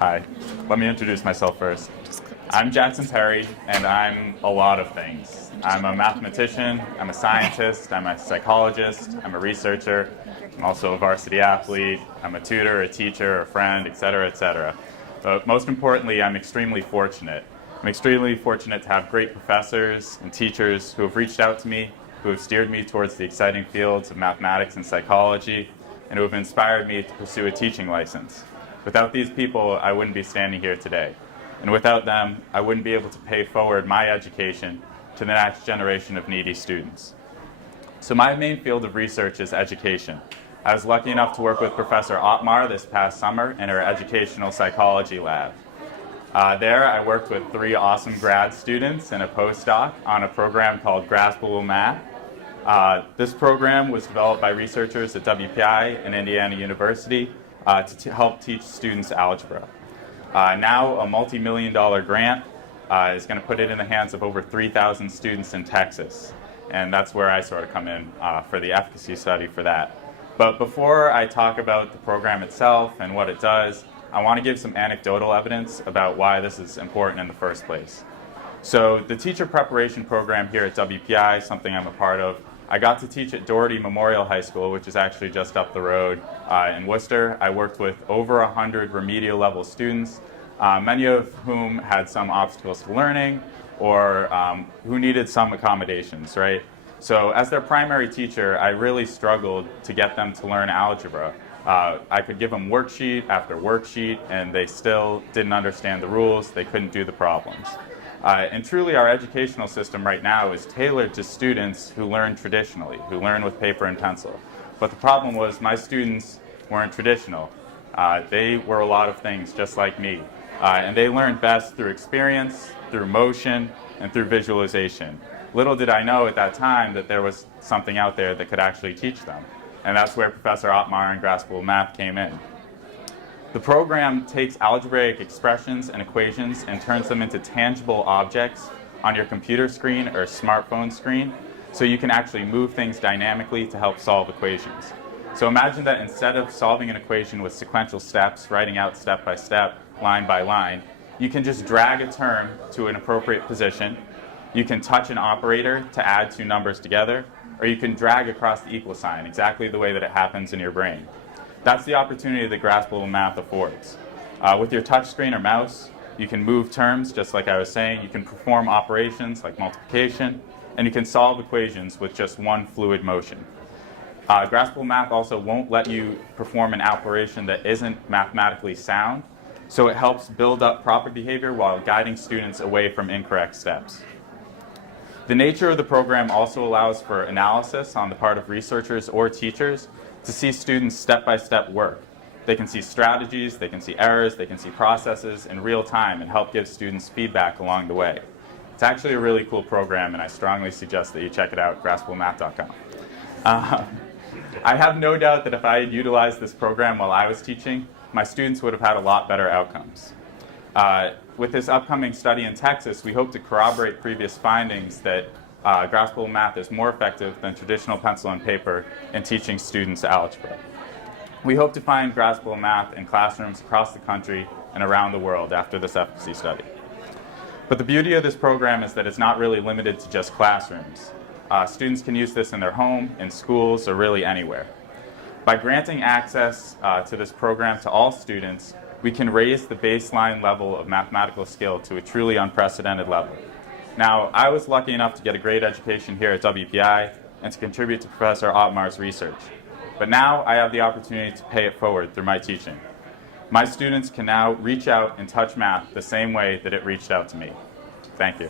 Hi, let me introduce myself first. I'm Jackson Perry, and I'm a lot of things. I'm a mathematician, I'm a scientist, I'm a psychologist, I'm a researcher, I'm also a varsity athlete, I'm a tutor, a teacher, a friend, etc., etc. But most importantly, I'm extremely fortunate. I'm extremely fortunate to have great professors and teachers who have reached out to me, who have steered me towards the exciting fields of mathematics and psychology, and who have inspired me to pursue a teaching license. Without these people, I wouldn't be standing here today. And without them, I wouldn't be able to pay forward my education to the next generation of needy students. So my main field of research is education. I was lucky enough to work with Professor Ottmar this past summer in her educational psychology lab. There, I worked with 3 awesome grad students and a postdoc on a program called Graspable Math. This program was developed by researchers at WPI and Indiana University to help teach students algebra. Now, a multi-million-dollar grant is going to put it in the hands of over 3,000 students in Texas. And that's where I sort of come in for the efficacy study for that. But before I talk about the program itself and what it does, I want to give some anecdotal evidence about why this is important in the first place. So the teacher preparation program here at WPI, something I'm a part of, I got to teach at Doherty Memorial High School, which is actually just up the road in Worcester. I worked with over 100 remedial level students, many of whom had some obstacles to learning or who needed some accommodations, right? So as their primary teacher, I really struggled to get them to learn algebra. I could give them worksheet after worksheet, and they still didn't understand the rules. They couldn't do the problems. And truly, our educational system right now is tailored to students who learn traditionally, who learn with paper and pencil. But the problem was my students weren't traditional. They were a lot of things just like me. And they learned best through experience, through motion, and through visualization. Little did I know at that time that there was something out there that could actually teach them. And that's where Professor Ottmar and Graspable Math came in. The program takes algebraic expressions and equations and turns them into tangible objects on your computer screen or smartphone screen, so you can actually move things dynamically to help solve equations. So imagine that instead of solving an equation with sequential steps, writing out step by step, line by line, you can just drag a term to an appropriate position. You can touch an operator to add 2 numbers together, or you can drag across the equal sign, exactly the way that it happens in your brain. That's the opportunity that Graspable Math affords. With your touchscreen or mouse, you can move terms, just like I was saying. You can perform operations like multiplication, and you can solve equations with just one fluid motion. Graspable Math also won't let you perform an operation that isn't mathematically sound, so it helps build up proper behavior while guiding students away from incorrect steps. The nature of the program also allows for analysis on the part of researchers or teachers to see students step-by-step work. They can see strategies, they can see errors, they can see processes in real time and help give students feedback along the way. It's actually a really cool program, and I strongly suggest that you check it out, graspablemath.com. I have no doubt that if I had utilized this program while I was teaching, my students would have had a lot better outcomes. With this upcoming study in Texas, we hope to corroborate previous findings that Graspable Math is more effective than traditional pencil and paper in teaching students algebra. We hope to find Graspable Math in classrooms across the country and around the world after this efficacy study. But the beauty of this program is that it's not really limited to just classrooms. Students can use this in their home, in schools, or really anywhere. By granting access to this program to all students, we can raise the baseline level of mathematical skill to a truly unprecedented level. Now, I was lucky enough to get a great education here at WPI and to contribute to Professor Ottmar's research. But now I have the opportunity to pay it forward through my teaching. My students can now reach out and touch math the same way that it reached out to me. Thank you.